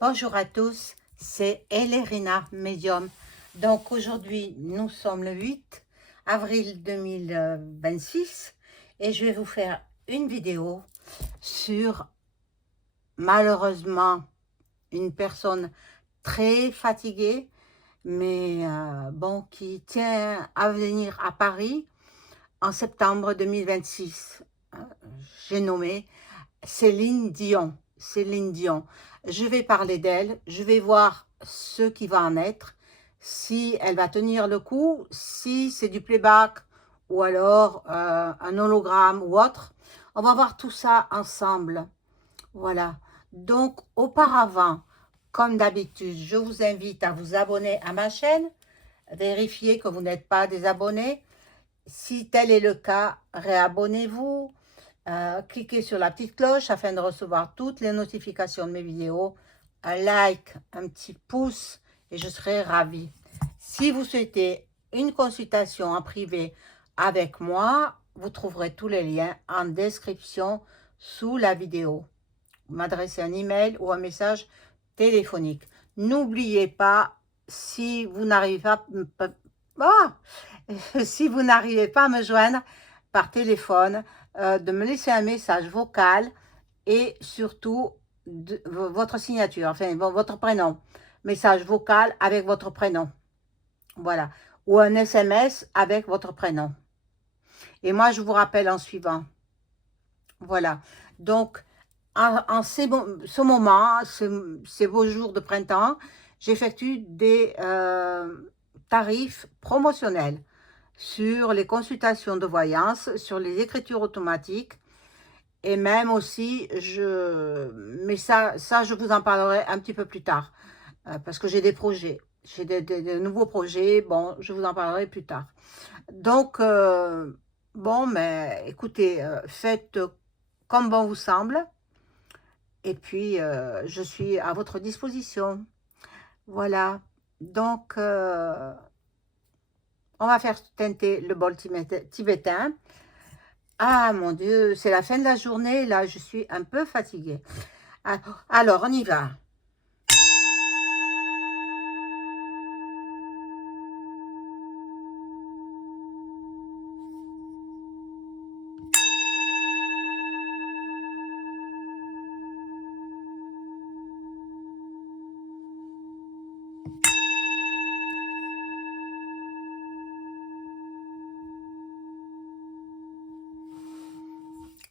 Bonjour à tous, c'est Elérina Medium. Donc aujourd'hui, nous sommes le 8 avril 2026 et je vais vous faire une vidéo sur malheureusement une personne très fatiguée, mais bon, qui tient à venir à Paris en septembre 2026. Euh, J'ai nommé Céline Dion. Céline Dion. Je vais parler d'elle, je vais voir ce qui va en être, si elle va tenir le coup, si c'est du playback ou alors un hologramme ou autre. On va voir tout ça ensemble. Voilà. Donc, auparavant, comme d'habitude, je vous invite à vous abonner à ma chaîne, vérifier que vous n'êtes pas des abonnés. Si tel est le cas, réabonnez-vous. Cliquez sur la petite cloche afin de recevoir toutes les notifications de mes vidéos. Un like, un petit pouce et je serai ravie. Si vous souhaitez une consultation en privé avec moi, vous trouverez tous les liens en description sous la vidéo. Vous m'adressez un email ou un message téléphonique. N'oubliez pas, si vous n'arrivez pas, si vous n'arrivez pas à me joindre par téléphone, de me laisser un message vocal et surtout votre signature, enfin votre prénom. Message vocal avec votre prénom. Voilà. Ou un SMS avec votre prénom. Et moi, je vous rappelle en suivant. Voilà. Donc, en ce moment, ces beaux jours de printemps, j'effectue des tarifs promotionnels sur les consultations de voyance, sur les écritures automatiques et même aussi, mais ça je vous en parlerai un petit peu plus tard parce que j'ai des projets, j'ai de nouveaux projets, bon, je vous en parlerai plus tard. Donc, bon, mais écoutez, faites comme bon vous semble et puis je suis à votre disposition. Voilà, donc on va faire teinter le bol tibétain. Ah mon Dieu, c'est la fin de la journée, là, je suis un peu fatiguée. Alors, on y va.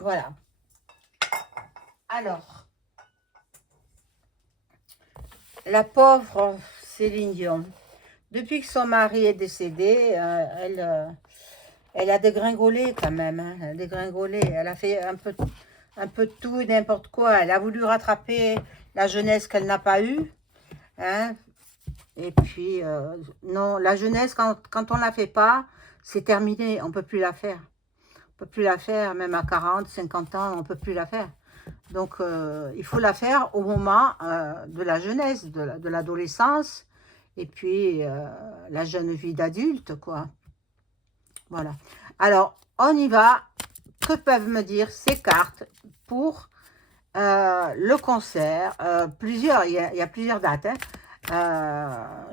Voilà. Alors, la pauvre Céline Dion, depuis que son mari est décédé, elle a dégringolé quand même, hein, elle a dégringolé. Elle a fait un peu de tout et n'importe quoi. Elle a voulu rattraper la jeunesse qu'elle n'a pas eue, hein. Et puis, non, la jeunesse, quand on ne la fait pas, c'est terminé, on ne peut plus la faire. On peut plus la faire, même à 40, 50 ans, on ne peut plus la faire. Donc, il faut la faire au moment de la jeunesse, de l'adolescence, et puis la jeune vie d'adulte, quoi. Voilà. Alors, on y va. Que peuvent me dire ces cartes pour le concert? Plusieurs, il y a plusieurs dates, hein.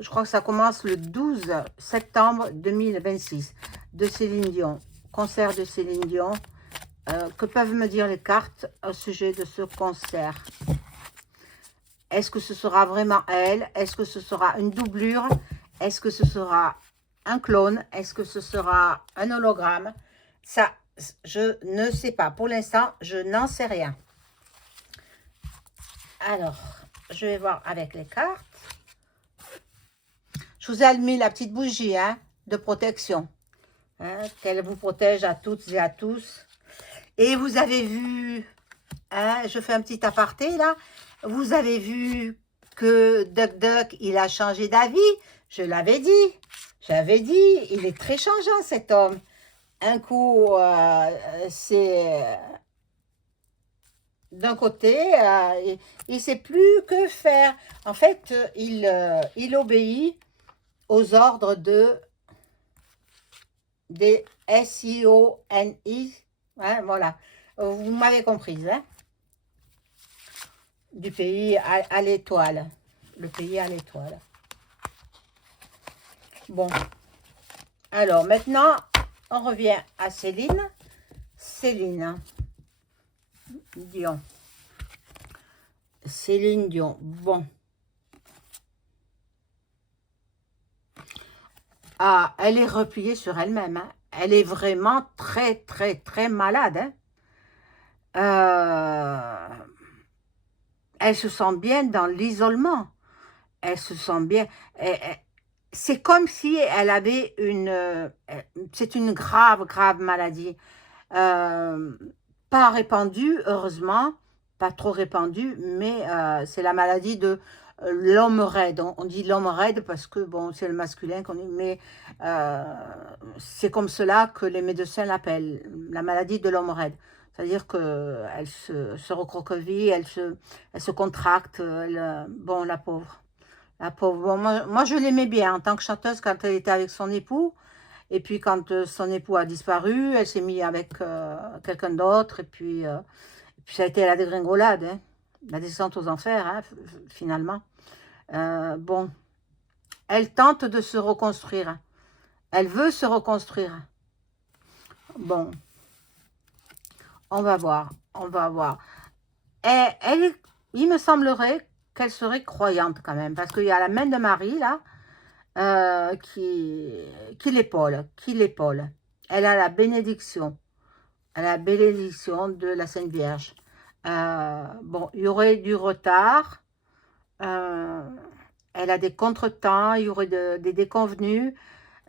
Je crois que ça commence le 12 septembre 2026 de Céline Dion. Concert de Céline Dion. Que peuvent me dire les cartes au sujet de ce concert? Est-ce que ce sera vraiment elle? Est-ce que ce sera une doublure? Est-ce que ce sera un clone? Est-ce que ce sera un hologramme? Ça, je ne sais pas. Pour l'instant, je n'en sais rien. Alors, je vais voir avec les cartes. Je vous ai mis la petite bougie, hein, de protection, hein, qu'elle vous protège à toutes et à tous. Et vous avez vu, hein, je fais un petit aparté là, vous avez vu que Duck Duck, il a changé d'avis. Je l'avais dit, j'avais dit, il est très changeant cet homme. Un coup, c'est d'un côté, il ne sait plus que faire. En fait, il obéit aux ordres des SIONI. Hein, voilà, vous m'avez comprise. Hein? du pays à l'étoile. Le pays à l'étoile. Bon. Alors, maintenant, on revient à Céline. Céline Dion. Céline Dion. Bon. Ah, elle est repliée sur elle-même. Hein. Elle est vraiment très, très, très malade. Hein. Elle se sent bien dans l'isolement. Elle se sent bien. C'est comme si elle avait c'est une grave, grave maladie. Euh, Pas répandue, heureusement, pas trop répandue, mais c'est la maladie de l'homme raide. On dit l'homme raide parce que, bon, c'est le masculin qu'on dit, mais euh, c'est comme cela que les médecins l'appellent, la maladie de l'homme raide. C'est-à-dire qu'elle se recroqueville, elle se contracte, bon, la pauvre. La pauvre. Bon, moi, je l'aimais bien en tant que chanteuse quand elle était avec son époux. Et puis, quand son époux a disparu, elle s'est mise avec quelqu'un d'autre. Et puis, ça a été la dégringolade, hein, la descente aux enfers, hein, finalement. Bon, elle tente de se reconstruire. Elle veut se reconstruire. Bon, on va voir. On va voir. Et il me semblerait qu'elle serait croyante quand même. Parce qu'il y a la main de Marie, là, qui l'épaule. Qui l'épaule. Elle a la bénédiction. À la bénédiction de la Sainte Vierge. Bon, il y aurait du retard, elle a des contretemps, il y aurait des déconvenues,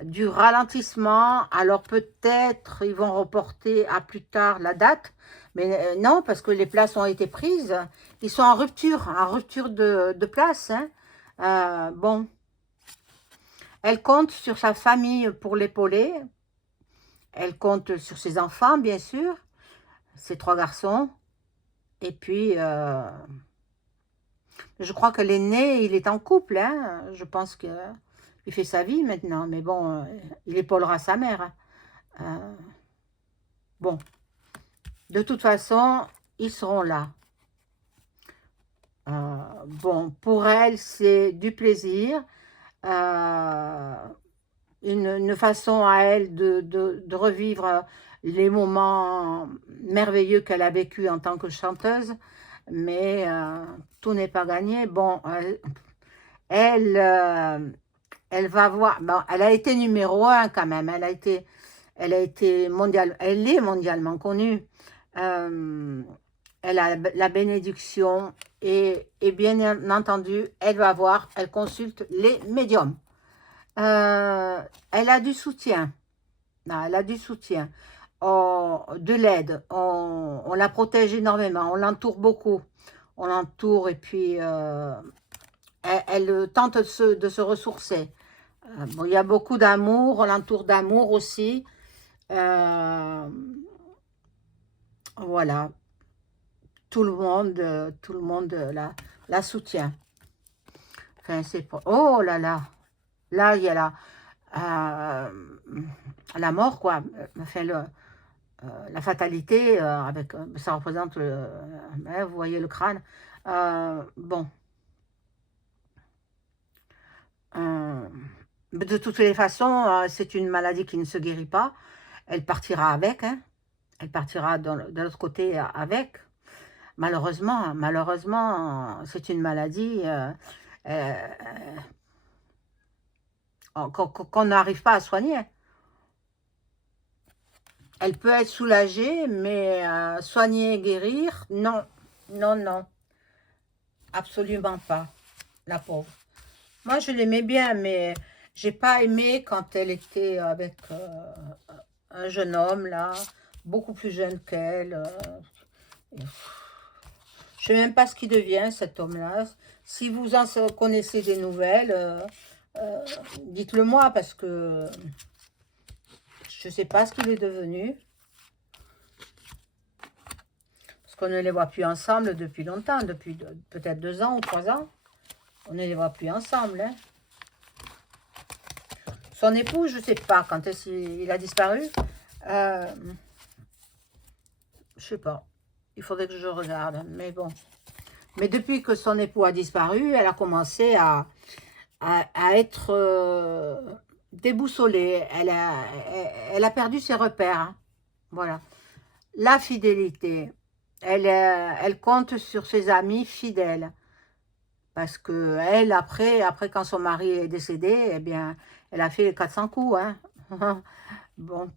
du ralentissement, alors peut-être ils vont reporter à plus tard la date, mais non, parce que les places ont été prises, ils sont en rupture de place. Hein. Bon, elle compte sur sa famille pour l'épauler, elle compte sur ses enfants, bien sûr, ses 3 garçons. Et puis, je crois que l'aîné, il est en couple. Hein. Je pense qu'il fait sa vie maintenant. Mais bon, il épaulera sa mère. Hein. Bon, de toute façon, ils seront là. Bon, pour elle, c'est du plaisir. Une façon à elle de revivre les moments merveilleux qu'elle a vécu en tant que chanteuse, mais tout n'est pas gagné. Bon, elle, elle va voir, bon, elle a été numéro 1 quand même, elle est mondialement connue. Euh, Elle a la bénédiction et bien entendu, elle va voir, elle consulte les médiums. Elle a du soutien. Ah, elle a du soutien. De l'aide. On la protège énormément. On l'entoure beaucoup. On l'entoure et puis elle tente de se ressourcer. Bon, il y a beaucoup d'amour. On l'entoure d'amour aussi. Voilà. Tout le monde la soutient. Enfin, c'est pas... Oh là là. Là, il y a la mort, quoi. Enfin, la fatalité, avec, ça représente, vous voyez le crâne. Bon. De toutes les façons, c'est une maladie qui ne se guérit pas. Elle partira avec, hein. Elle partira de l'autre côté avec. Malheureusement, c'est une maladie euh, qu'on n'arrive pas à soigner. Elle peut être soulagée, mais soigner et guérir, non, non, non, absolument pas, la pauvre. Moi, je l'aimais bien, mais j'ai pas aimé quand elle était avec un jeune homme, là, beaucoup plus jeune qu'elle. Je sais même pas ce qu'il devient, cet homme-là. Si vous en connaissez des nouvelles, dites-le moi, parce que je sais pas ce qu'il est devenu. Parce qu'on ne les voit plus ensemble depuis longtemps, depuis peut-être 2 ans ou 3 ans. On ne les voit plus ensemble. Hein. Son époux, je ne sais pas quand est-ce qu'il a disparu. Je sais pas. Il faudrait que je regarde. Mais bon. Mais depuis que son époux a disparu, elle a commencé à être déboussolée. Elle a perdu ses repères, hein. Voilà. La fidélité. Elle compte sur ses amis fidèles. Parce que elle, après quand son mari est décédé, eh bien, elle a fait les 400 coups, hein. Bon.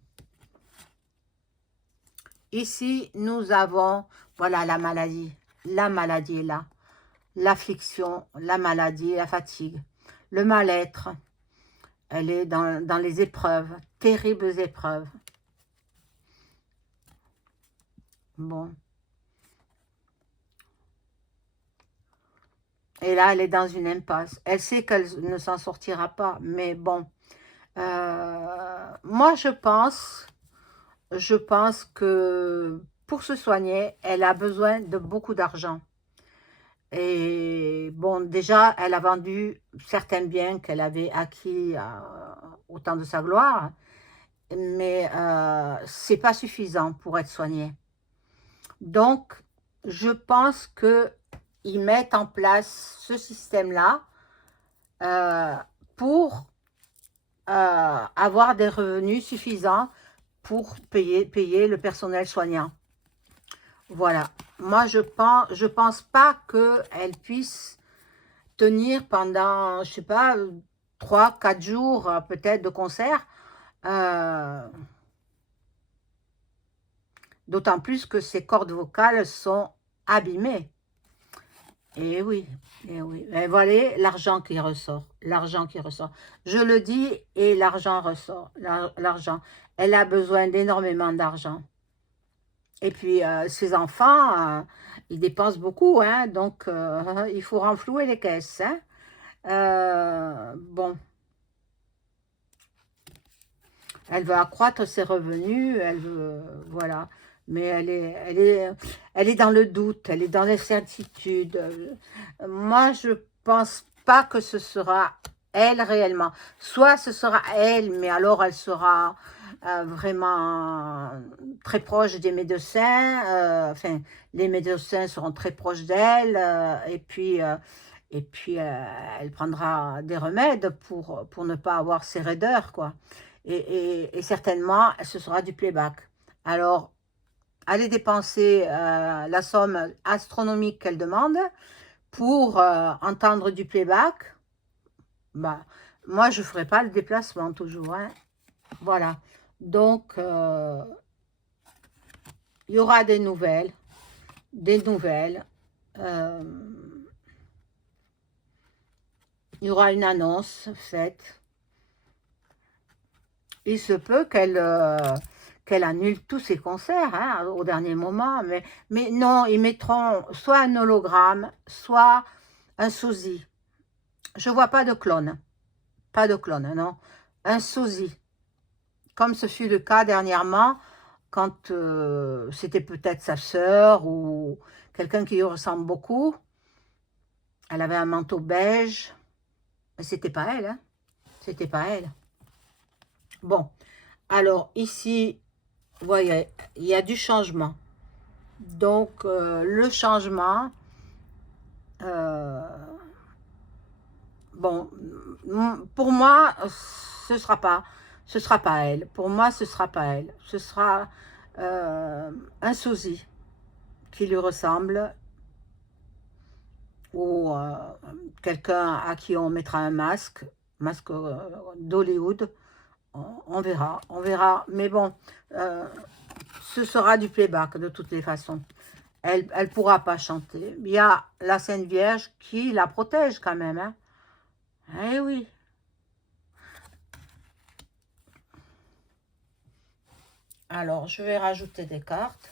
Ici, nous avons, voilà la maladie. La maladie est là. L'affliction, la maladie, la fatigue, le mal-être. Elle est dans les épreuves, terribles épreuves. Bon. Et là, elle est dans une impasse. Elle sait qu'elle ne s'en sortira pas, mais bon. Moi, je pense que pour se soigner, elle a besoin de beaucoup d'argent. Et bon, déjà, elle a vendu certains biens qu'elle avait acquis au temps de sa gloire, mais c'est pas suffisant pour être soignée. Donc, je pense qu'ils mettent en place ce système-là euh, pour avoir des revenus suffisants pour payer le personnel soignant. Voilà. Moi, je pense pas qu'elle puisse tenir pendant, je sais pas, 3, 4 jours peut-être de concert. Euh, D'autant plus que ses cordes vocales sont abîmées. Et oui, et oui. Et voilà l'argent qui ressort. L'argent qui ressort. Je le dis et l'argent ressort. L'argent. Elle a besoin d'énormément d'argent. Et puis, ses enfants, ils dépensent beaucoup, hein, donc il faut renflouer les caisses, hein. Bon, elle veut accroître ses revenus, elle veut, voilà. Mais elle est dans le doute, elle est dans l'incertitude. Moi, je pense pas que ce sera elle réellement. Soit ce sera elle, mais alors elle sera vraiment très proche des médecins. Enfin, les médecins seront très proches d'elle. Et puis elle prendra des remèdes pour ne pas avoir ces raideurs, quoi. Et certainement, ce sera du playback. Alors, aller dépenser la somme astronomique qu'elle demande pour entendre du playback, bah, moi, je ne ferai pas le déplacement toujours, hein. Voilà. Donc, il y aura des nouvelles, des nouvelles. Euh, il y aura une annonce faite. Il se peut qu'elle annule tous ses concerts, hein, au dernier moment. Mais non, ils mettront soit un hologramme, soit un sosie. Je vois pas de clone. Pas de clone, non. Un sosie. Comme ce fut le cas dernièrement, quand c'était peut-être sa sœur ou quelqu'un qui lui ressemble beaucoup. Elle avait un manteau beige. Mais c'était pas elle, hein. C'était pas elle. Bon. Alors, ici, vous voyez, il y a du changement. Donc, le changement, euh, bon, pour moi, ce sera pas elle. Pour moi, ce sera pas elle. Ce sera un sosie qui lui ressemble ou quelqu'un à qui on mettra un masque d'Hollywood. On verra, on verra. Mais bon, ce sera du playback de toutes les façons. Elle ne pourra pas chanter. Il y a la Sainte Vierge qui la protège quand même, hein. Eh oui. Alors, je vais rajouter des cartes.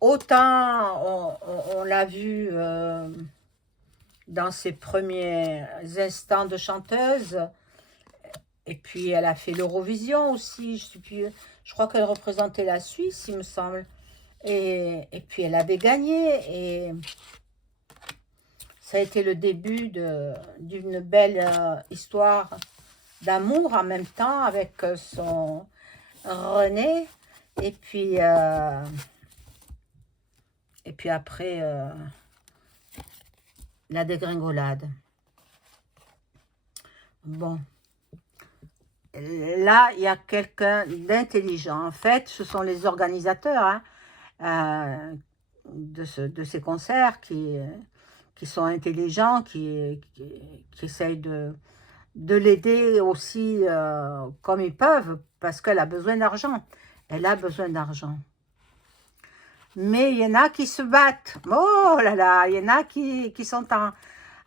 Autant on l'a vu dans ses premiers instants de chanteuse, et puis elle a fait l'Eurovision aussi, je crois qu'elle représentait la Suisse, il me semble, et puis elle avait gagné, et ça a été le début d'une belle histoire d'amour en même temps avec son René, et puis Et puis après, la dégringolade. Bon. Là, il y a quelqu'un d'intelligent. En fait, ce sont les organisateurs de ces concerts qui sont intelligents, qui essayent de l'aider aussi comme ils peuvent, parce qu'elle a besoin d'argent. Elle a besoin d'argent. Mais il y en a qui se battent. Oh là là, il y en a qui sont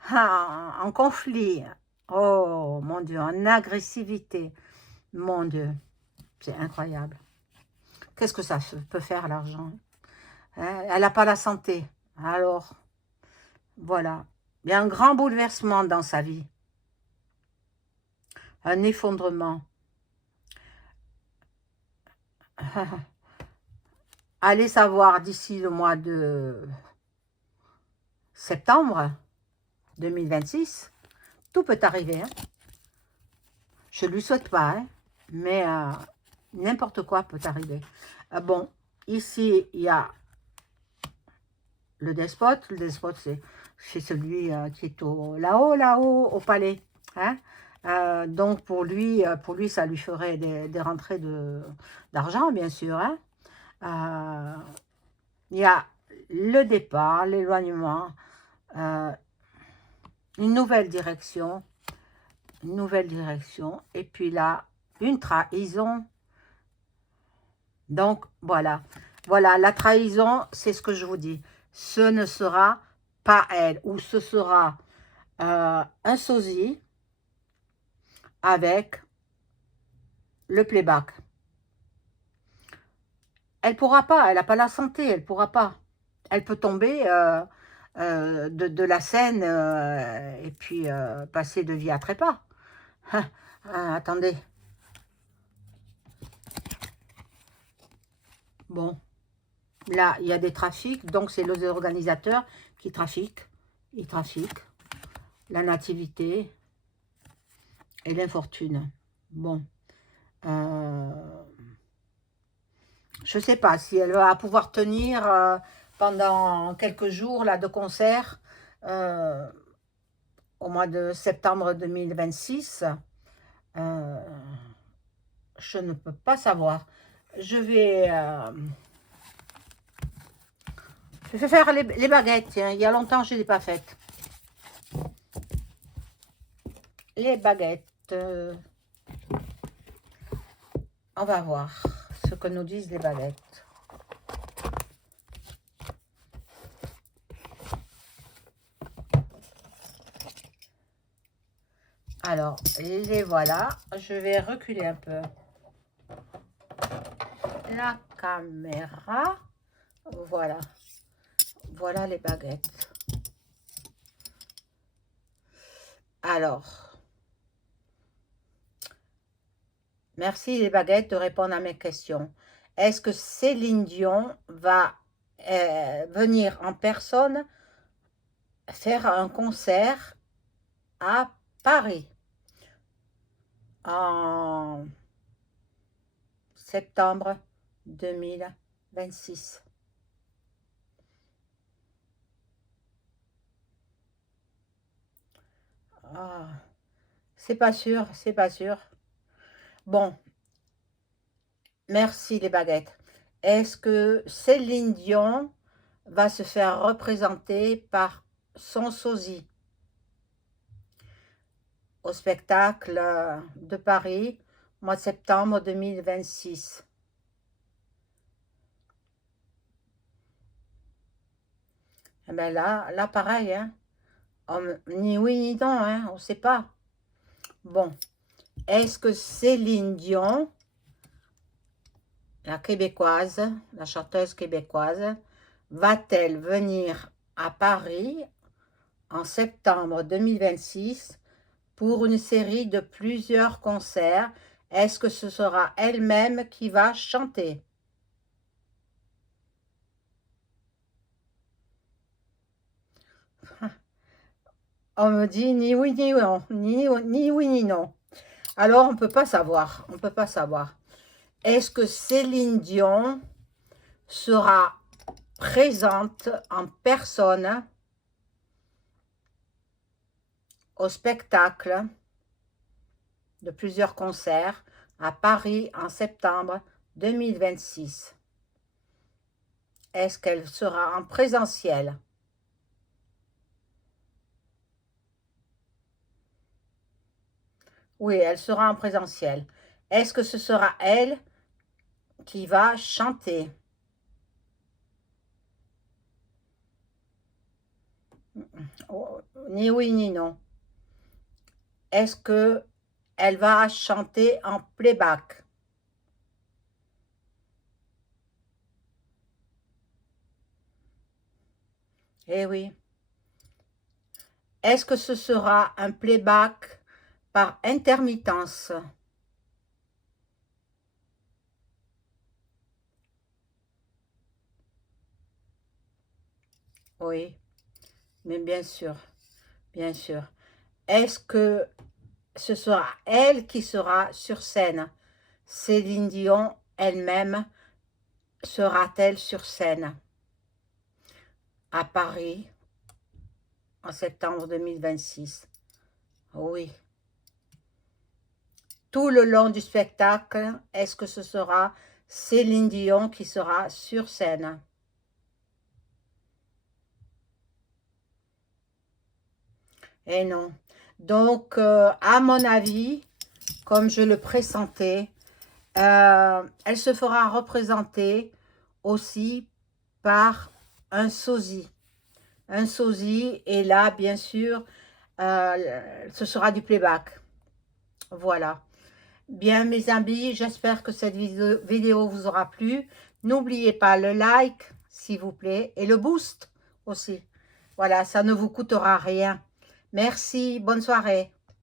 en conflit. Oh mon Dieu, en agressivité. Mon Dieu, c'est incroyable. Qu'est-ce que ça peut faire l'argent? Hein? Elle n'a pas la santé. Alors, voilà. Il y a un grand bouleversement dans sa vie. Un effondrement. Allez savoir d'ici le mois de septembre 2026, tout peut arriver. Hein. Je ne lui souhaite pas, hein, mais n'importe quoi peut arriver. Bon, ici, il y a le despote. Le despote, c'est celui qui est là-haut, au palais. Hein. Donc, pour lui, ça lui ferait des rentrées d'argent, bien sûr. Hein. Il y a le départ, l'éloignement, une nouvelle direction, et puis là, une trahison. Donc, voilà. Voilà, la trahison, c'est ce que je vous dis. Ce ne sera pas elle, ou ce sera un sosie avec le playback. Elle pourra pas, elle n'a pas la santé, elle pourra pas. Elle peut tomber de la scène et puis passer de vie à trépas. Attendez. Bon, là, il y a des trafics, donc c'est les organisateurs qui trafiquent. Ils trafiquent la nativité et l'infortune. Bon. Je ne sais pas si elle va pouvoir tenir pendant quelques jours là, de concert au mois de septembre 2026. Je ne peux pas savoir. Je vais faire les baguettes. Tiens. Il y a longtemps, je ne les ai pas faites. Les baguettes. On va voir ce que nous disent les baguettes. Alors, les voilà. Je vais reculer un peu la caméra. Voilà. Voilà les baguettes. Alors, merci les baguettes de répondre à mes questions. Est-ce que Céline Dion va venir en personne faire un concert à Paris en septembre 2026? Ah, c'est pas sûr, c'est pas sûr. Bon, merci les baguettes. Est-ce que Céline Dion va se faire représenter par son sosie au spectacle de Paris, mois de septembre 2026? Eh bien là pareil, hein. Ni oui ni non, hein, on ne sait pas. Bon, est-ce que Céline Dion, la québécoise, la chanteuse québécoise, va-t-elle venir à Paris en septembre 2026 pour une série de plusieurs concerts? Est-ce que ce sera elle-même qui va chanter? On me dit ni oui ni non, ni oui ni non. Alors on ne peut pas savoir, on ne peut pas savoir. Est-ce que Céline Dion sera présente en personne au spectacle de plusieurs concerts à Paris en septembre 2026. Est-ce qu'elle sera en présentiel? Oui, elle sera en présentiel. Est-ce que ce sera elle qui va chanter? Oh, ni oui ni non. Est-ce que elle va chanter en playback? Eh oui. Est-ce que ce sera un playback par intermittence? Oui, mais bien sûr, bien sûr. Est-ce que ce sera elle qui sera sur scène? Céline Dion elle-même sera-t-elle sur scène à Paris en septembre 2026? Oui. Tout le long du spectacle, est-ce que ce sera Céline Dion qui sera sur scène? Eh non. Donc, à mon avis, comme je le pressentais, elle se fera représenter aussi par un sosie. Un sosie, et là, bien sûr, ce sera du playback. Voilà. Bien, mes amis, j'espère que cette vidéo vous aura plu. N'oubliez pas le like, s'il vous plaît, et le boost aussi. Voilà, ça ne vous coûtera rien. Merci, bonne soirée.